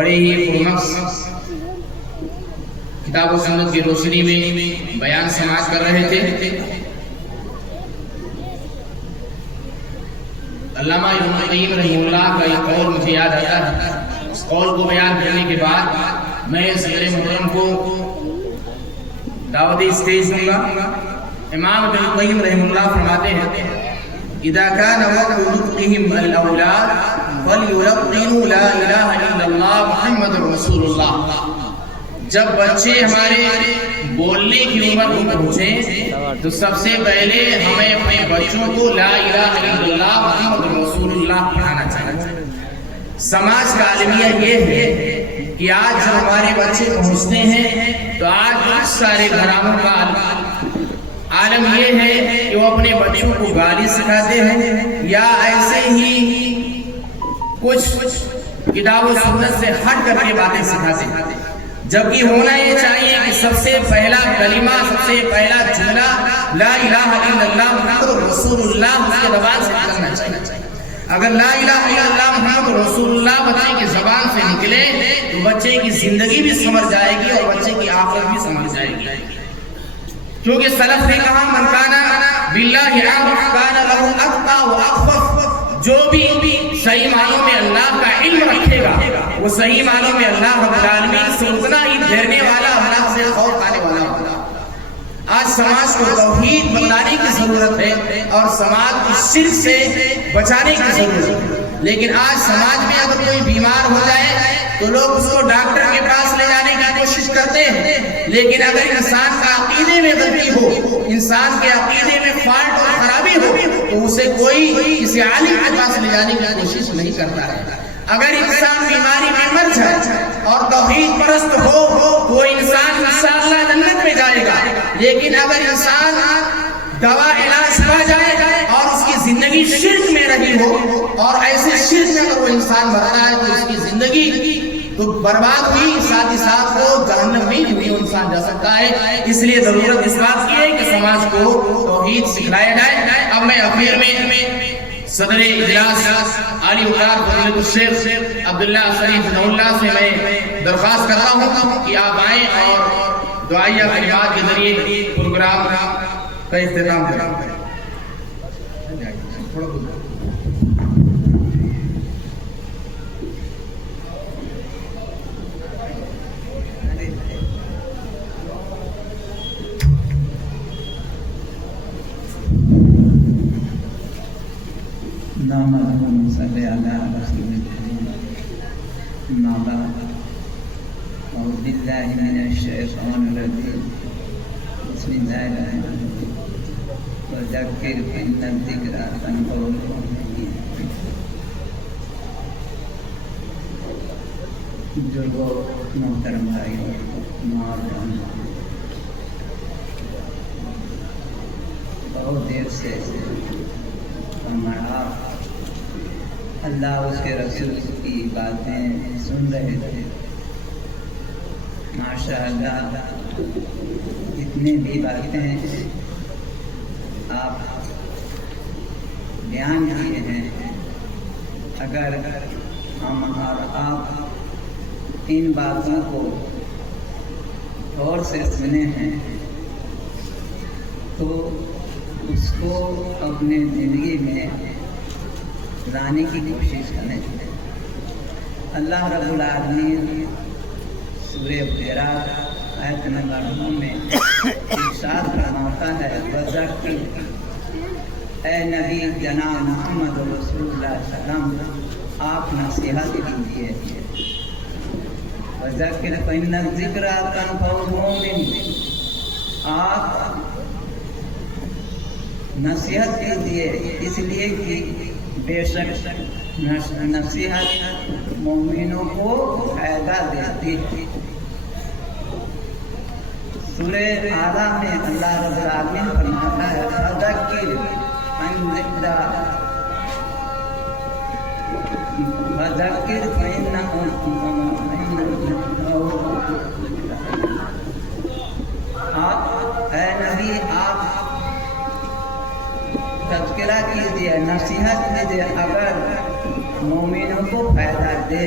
بڑے ہی پرنفس کتاب و سنت کی روشنی میں بیان سماعت کر رہے تھے۔ علامہ ابن القیم رحمہ اللہ کا ایک قول مجھے یاد آتا ہے۔ اس قول کو بیان کرنے کے بعد میں صدر محترم کو دعوت اسٹیج دوں گا۔ امام ابن القیم رحمہ اللہ فرماتے ہیں اذا كان وقت نطقهم الاولاد فليلقنوا لا الہ الا اللہ محمد رسول اللہ۔ جب بچے ہمارے بولنے کی عمر کو پہنچے تو سب سے پہلے ہمیں اپنے بچوں کو لا الہ الا اللہ محمد رسول اللہ پڑھانا چاہیے۔ سماج کا عالمیہ یہ ہے کہ آج جو ہمارے بچے پہنچتے ہیں تو آج بہت سارے گھرانوں کا عالم یہ ہے کہ وہ اپنے بچوں کو گالی سکھاتے ہیں یا ایسے ہی کچھ کتاب و سنت سے ہٹ کر کے باتیں سکھاتے ہیں، جبکہ ہونا یہ چاہیے کہ سب سے پہلا کلمہ، سب سے پہلا جملہ لا الہ الا اللہ محمد رسول اللہ اس کے زبان سے نکلنا چاہیے۔ اگر لا الہ الا اللہ محمد رسول اللہ بچے کی زبان سے نکلے تو بچے کی زندگی بھی سمجھ جائے گی اور بچے کی آخرت بھی سمجھ جائے گی، کیونکہ سلف نے کہا من کانا باللہ عارف کانا لہ اتقی و اخوف۔ جو بھی صحیح معنوں میں اللہ کا علم رکھے گا وہ صحیح معنوں میں اللہ رب العالمین سے اتنا ہی ڈرنے والا، اللہ سے خوف کھانے والا ہوگا۔ آج سماج کو توحید بتانے کی ضرورت ہے اور سماج کو شرک سے بچانے کی ضرورت ہے، لیکن آج سماج میں اگر کوئی بیمار ہو جائے تو لوگ اس کو ڈاکٹر کے پاس لے جانے کی کوشش کرتے ہیں، لیکن اگر انسان کا عقیدے میں غلطی ہو، انسان کے عقیدے میں فالٹ اور خرابی ہو تو اسے کوئی کسی عالم کے پاس لے جانے کی کوشش نہیں کرتا ہے۔ اگر انسان بیماری میں مر جائے اور توحید پرست ہو تو انسان انشاءاللہ جنت میں جائے گا، لیکن اگر انسان دوا علاج پا جائے اور اس کی زندگی شرک میں رہی ہو اور ایسے شرک میں اگر وہ انسان مرتا ہے تو اس کی زندگی تو برباد ہوئی، ساتھ ہی ساتھ وہ جہنم میں بھی انسان جا سکتا ہے۔ اس لیے ضرورت اس بات کی ہے کہ سماج کو توحید سکھلایا جائے۔ اب میں اخیر میں صدر اجلاس عالی وقار فضیلت الشیخ عبداللہ شریف اللہ سے میں درخواست کرتا ہوں کہ آپ آئیں اور دعائیہ کلمات کے ذریعے پروگرام کا اختتام کریں۔ اللهم صل على رسول الكريم أما بعد أعوذ بالله من الشيطان الرجيم بسم الله الرحمن الرحيم وذكر فإن الذكرى تنفع المؤمنين۔ جو لوگ محترم بھائی اور بہت دیر سے ہمارا اللہ اس کے رسول کی باتیں سن رہے تھے، ماشاء اللہ جتنے بھی باتیں آپ بیان کیے ہیں، اگر ہم اور آپ ان باتوں کو غور سے سنے ہیں تو اس کو اپنے زندگی میں لانے کی کوشش کریں۔ اللہ رب العالمین سورہ حجرات آیت نمبر 9 میں ارشاد فرماتا ہے وذکر، اے نبی جناب محمد رسول اللہ صلی اللہ علیہ وسلم آپ نصیحت کیجیے۔ وذکر فإن الذکریٰ تنفع المؤمنین، آپ نصیحت کیجیے اس لیے کہ بے شک نصیحت مومنوں کو فائدہ دیتی ہے۔ سورہ اعلیٰ میں اللہ رب العالمین فرماتا ہے فذکر فإن الذکریٰ اے نبی آپ تذکرہ کیجیے، نصیحت کیجیے اگر مومنوں کو فائدہ دے۔